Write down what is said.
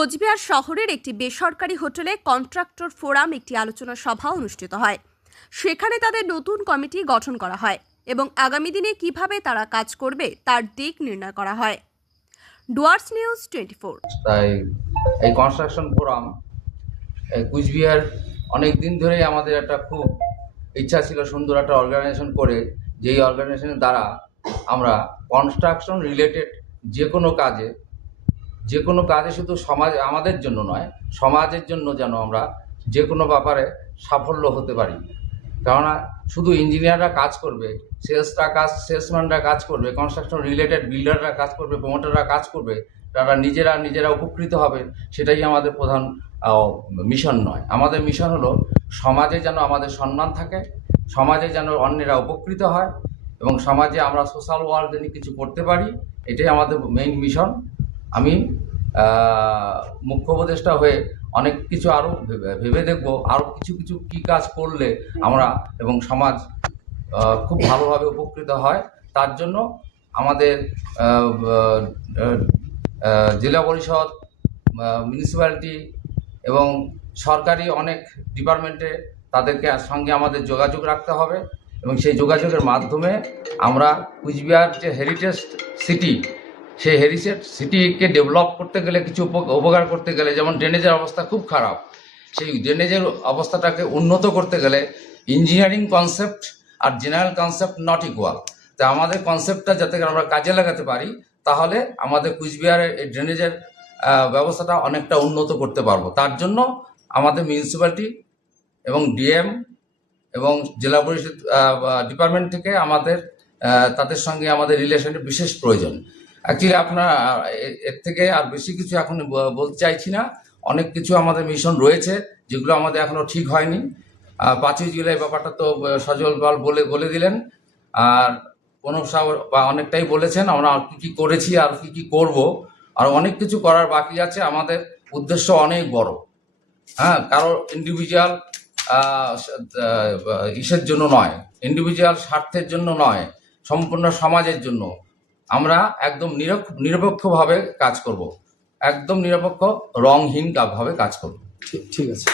কোচবিহার শহরের একটি বেসরকারি হোটেলে কন্ট্রাক্টর ফোরাম একটি আলোচনা সভা অনুষ্ঠিত হয়। সেখানে তাদের নতুন কমিটি গঠন করা হয় এবং আগামী দিনে কিভাবে তারা কাজ করবে তার দিক নির্ণয় করা হয়। ডুয়ার্স নিউজ 24। তাই এই কনস্ট্রাকশন ফোরাম কুচবিহার অনেক দিন ধরেই আমাদের একটা খুব ইচ্ছা ছিল সুন্দর একটা অর্গানাইজেশন করে, যেই অর্গানাইজেশনের দ্বারা আমরা কনস্ট্রাকশন রিলেটেড যে কোনো কাজে শুধু সমাজ আমাদের জন্য নয়, সমাজের জন্য যেন আমরা যে কোনো ব্যাপারে সাফল্য হতে পারি। কেননা শুধু ইঞ্জিনিয়াররা কাজ করবে, সেলসম্যানরা কাজ করবে, কনস্ট্রাকশন রিলেটেড বিল্ডাররা কাজ করবে, প্রমোটাররা কাজ করবে, তারা নিজেরা উপকৃত হবে, সেটাই আমাদের প্রধান মিশন নয়। আমাদের মিশন হলো সমাজে যেন আমাদের সম্মান থাকে, সমাজে যেন অন্যেরা উপকৃত হয় এবং সমাজে আমরা সোশ্যাল ওয়ার্ল্ডে কিছু করতে পারি, এটাই আমাদের মেইন মিশন। আমি মুখ্য উপদেষ্টা হয়ে অনেক কিছু আরও ভেবে দেখব, আরও কিছু কী কাজ করলে আমরা এবং সমাজ খুব ভালোভাবে উপকৃত হয়। তার জন্য আমাদের জেলা পরিষদ, মিউনিসিপ্যালিটি এবং সরকারি অনেক ডিপার্টমেন্টে তাদেরকে সঙ্গে আমাদের যোগাযোগ রাখতে হবে এবং সেই যোগাযোগের মাধ্যমে আমরা কুচবিহার যে হেরিটেজ সিটি, সেই হেরিটেজ সিটিকে ডেভেলপ করতে গেলে, কিছু উপকার করতে গেলে, যেমন ড্রেনেজের অবস্থা খুব খারাপ, সেই ড্রেনেজের অবস্থাটাকে উন্নত করতে গেলে ইঞ্জিনিয়ারিং কনসেপ্ট আর জেনারেল কনসেপ্ট নট ইকুয়াল। তা আমাদের কনসেপ্টটা যাতে আমরা কাজে লাগাতে পারি, তাহলে আমাদের কুচবিহারের এই ড্রেনেজের ব্যবস্থাটা অনেকটা উন্নত করতে পারবো। তার জন্য আমাদের মিউনিসিপ্যালিটি এবং ডিএম এবং জেলা পরিষদ ডিপার্টমেন্ট থেকে তাদের সঙ্গে আমাদের রিলেশনের বিশেষ প্রয়োজন। অ্যাকচুয়ালি আপনারা এর থেকে আর বেশি কিছু এখন বলতে চাইছি না। অনেক কিছু আমাদের মিশন রয়েছে যেগুলো আমাদের এখনও ঠিক হয়নি। 5ই জুলাই ব্যাপারটা তো সজল পাল বলে দিলেন, আর প্রণব সাহ অনেকটাই বলেছেন আমরা কী করেছি আর কী করব, আর অনেক কিছু করার বাকি আছে। আমাদের উদ্দেশ্য অনেক বড়, কারো ইন্ডিভিজুয়াল ইসের জন্য নয়, ইন্ডিভিজুয়াল স্বার্থের জন্য নয়, সম্পূর্ণ সমাজের জন্য। আমরা একদম নিরপেক্ষভাবে কাজ করব, একদম নিরপেক্ষ, রংহীনভাবে কাজ করব। ঠিক আছে।